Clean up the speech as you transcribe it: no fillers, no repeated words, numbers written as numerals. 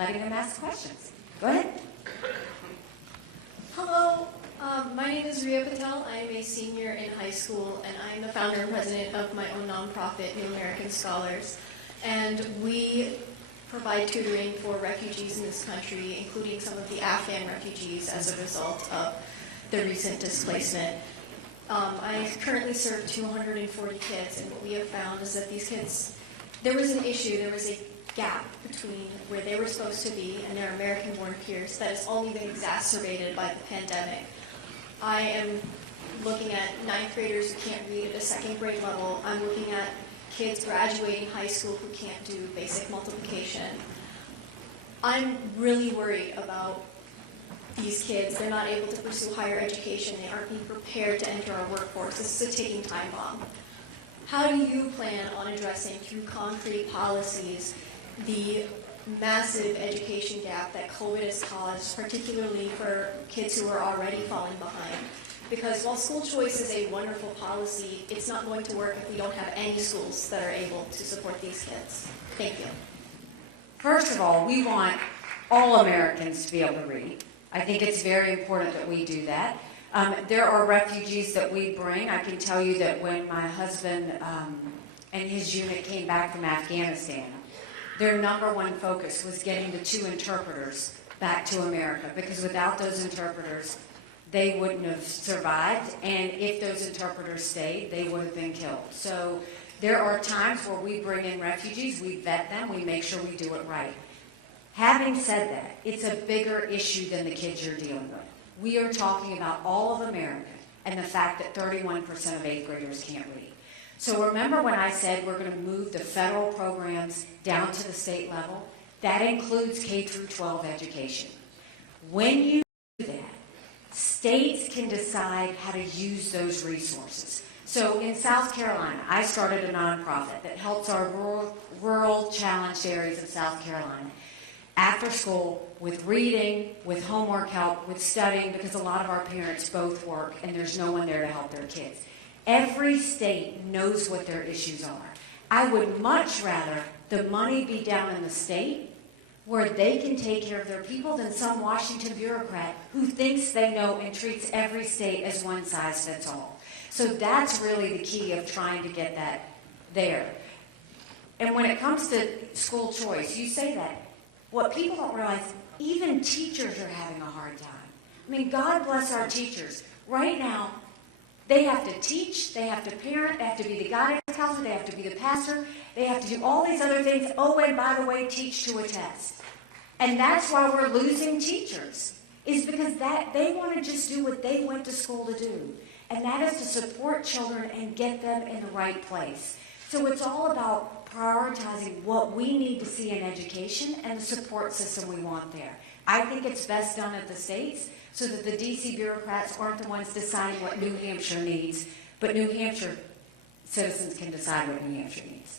letting them ask questions. Go ahead. Hello, my name is Ria Patel. I am a senior in high school, and I am the founder and president of my own nonprofit, New American Scholars. And we provide tutoring for refugees in this country, including some of the Afghan refugees as a result of the recent displacement. I currently serve 240 kids, and what we have found is that these kids, there was an issue, there was a gap between where they were supposed to be and their American-born peers that has only been exacerbated by the pandemic. I am looking at ninth graders who can't read at a second grade level. I'm looking at kids graduating high school who can't do basic multiplication. I'm really worried about these kids. They're not able to pursue higher education. They aren't being prepared to enter our workforce. This is a ticking time bomb. How do you plan on addressing, through concrete policies, the massive education gap that COVID has caused, particularly for kids who are already falling behind? Because while school choice is a wonderful policy, it's not going to work if we don't have any schools that are able to support these kids. Thank you. First of all, we want all Americans to be able to read. I think it's very important that we do that. There are refugees that we bring. I can tell you that when my husband and his unit came back from Afghanistan, their number one focus was getting the 2 interpreters back to America, because without those interpreters, they wouldn't have survived, and if those interpreters stayed, they would have been killed. So there are times where we bring in refugees, we vet them, we make sure we do it right. Having said that, it's a bigger issue than the kids you're dealing with. We are talking about all of America and the fact that 31% of 8th graders can't read. So remember when I said we're going to move the federal programs down to the state level? That includes K through 12 education. When you do that, states can decide how to use those resources. So in South Carolina, I started a nonprofit that helps our rural challenged areas of South Carolina after school with reading, with homework help, with studying, because a lot of our parents both work and there's no one there to help their kids. Every state knows what their issues are. I would much rather the money be down in the state where they can take care of their people than some Washington bureaucrat who thinks they know and treats every state as one size fits all. So that's really the key of trying to get that there. And when it comes to school choice, you say that. What people don't realize, even teachers are having a hard time. I mean, God bless our teachers. Right now, they have to teach, they have to parent, they have to be the guidance counselor, they have to be the pastor, they have to do all these other things. Oh, and by the way, teach to a test. And that's why we're losing teachers, is because they want to just do what they went to school to do. And that is to support children and get them in the right place. So it's all about prioritizing what we need to see in education and the support system we want there. I think it's best done at the states so that the DC bureaucrats aren't the ones deciding what New Hampshire needs, but New Hampshire citizens can decide what New Hampshire needs.